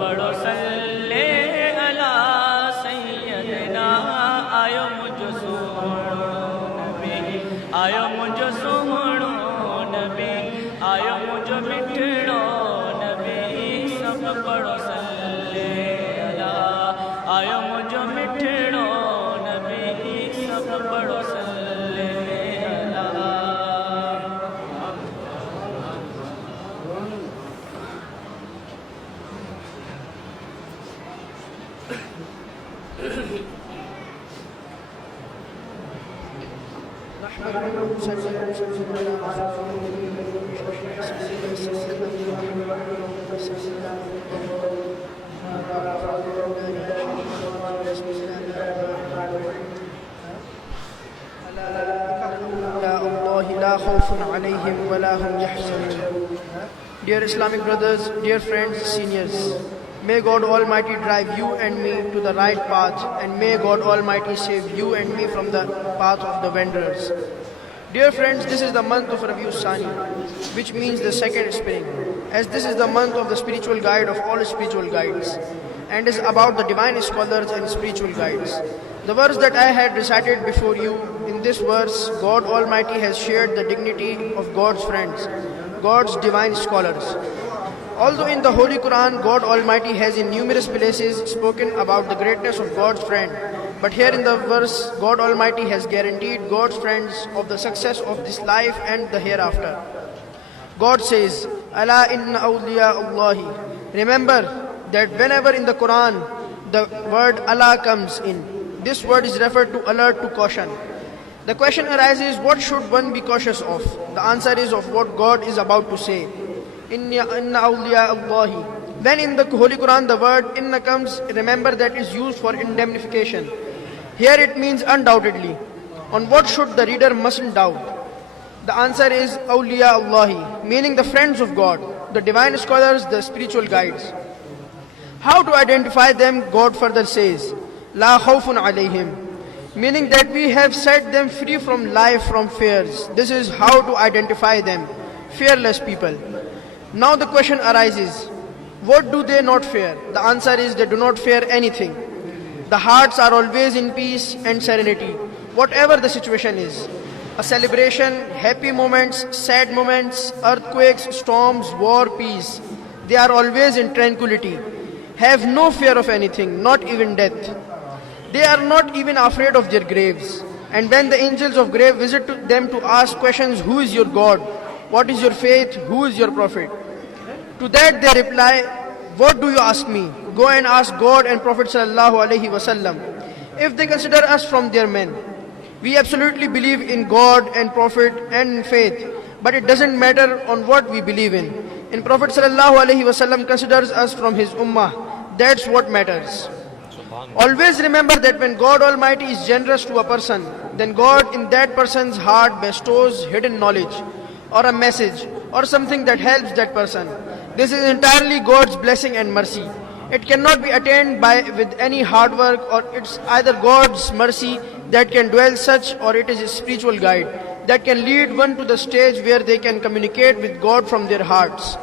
पढ़ो सल्ले अला सैयदना आयो मुझो सोहणो नबी आयो मुझो सोहणो नबी आयो मुझो मिठड़ो नबी सब पढ़ो सल्ले अला आयो मुझो मिठड़ो नबी सब पढ़ो सल्ले अला Dear Islamic brothers, dear friends, seniors, may God Almighty drive you and me to the right path, and may God Almighty save you and me from the path of the wanderers. Dear friends, this is the month of Rabiul Sani, which means the second spring, as this is the month of the spiritual guide of all spiritual guides, and is about the divine scholars and spiritual guides. The verse that I had recited before you, in this verse, God Almighty has shared the dignity of God's friends, God's divine scholars. Although in the Holy Quran, God Almighty has in numerous places spoken about the greatness of God's friend, but here in the verse, God Almighty has guaranteed God's friends of the success of this life and the hereafter. God says, "Ala inna awliya Allahi." Remember that whenever in the Quran the word Allah comes in, this word is referred to alert, to caution. The question arises, what should one be cautious of? The answer is of what God is about to say. Inna awliya Allahi. When in the Holy Quran the word inna comes, remember that is used for indemnification. Here it means undoubtedly. On what should the reader mustn't doubt? The answer is awliya Allahi, meaning the friends of God, the divine scholars, the spiritual guides. How to identify them? God further says, La khawfun alayhim, meaning that we have set them free from life, from fears. This is how to identify them, fearless people. Now the question arises, what do they not fear? The answer is they do not fear anything. The hearts are always in peace and serenity, whatever the situation is. A celebration, happy moments, sad moments, earthquakes, storms, war, peace. They are always in tranquility, have no fear of anything, not even death. They are not even afraid of their graves. And when the angels of grave visit them to ask questions, who is your God? What is your faith? Who is your prophet? To that they reply, what do you ask me? Go and ask God and Prophet Sallallah-u-alaih-i-wa-sallam, if they consider us from their men. We absolutely believe in God and Prophet and in faith, but it doesn't matter on what we believe in. In Prophet Sallallah-u-alaih-i-wa-sallam considers us from his ummah. That's what matters. Always remember that when God Almighty is generous to a person, then God in that person's heart bestows hidden knowledge or a message or something that helps that person. This is entirely God's blessing and mercy. It cannot be attained with any hard work, or it's either God's mercy that can dwell such, or it is a spiritual guide that can lead one to the stage where they can communicate with God from their hearts.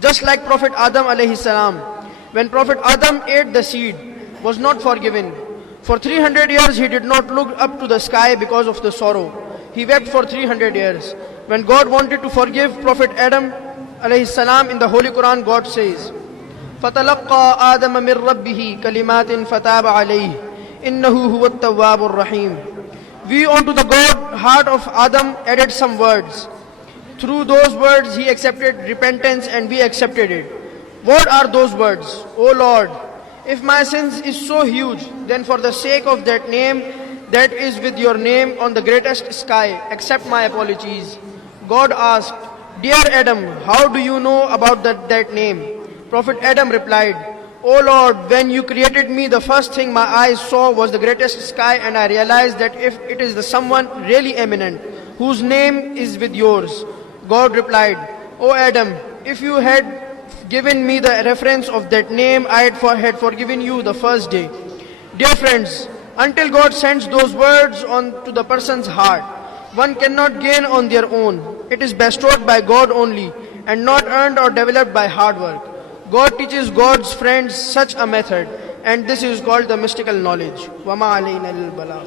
Just like Prophet Adam alayhi salam, when Prophet Adam ate the seed, was not forgiven. For 300 years he did not look up to the sky because of the sorrow. He wept for 300 years. When God wanted to forgive Prophet Adam alayhi salam in the Holy Quran, God says, فَتَلَقَّى آدَمَ مِنْ رَبِّهِ كَلِمَاتٍ فَتَابَ عَلَيْهِ إِنَّهُ هُوَ التَّوَّابُ الرَّحِيمُ. We unto the God heart of Adam added some words. Through those words he accepted repentance and we accepted it. What are those words? O Lord, if my sins is so huge, then for the sake of that name that is with your name on the greatest sky, accept my apologies. God asked, Dear Adam, how do you know about that name? Prophet Adam replied, O Lord, when you created me, the first thing my eyes saw was the greatest sky, and I realized that if it is the someone really eminent, whose name is with yours. God replied, O Adam, if you had given me the reference of that name, I had forgiven you the first day. Dear friends, until God sends those words on to the person's heart, one cannot gain on their own. It is bestowed by God only and not earned or developed by hard work. God teaches God's friends such a method, and this is called the mystical knowledge. وَمَا عَلَيْنَا الْبَلَاغُ.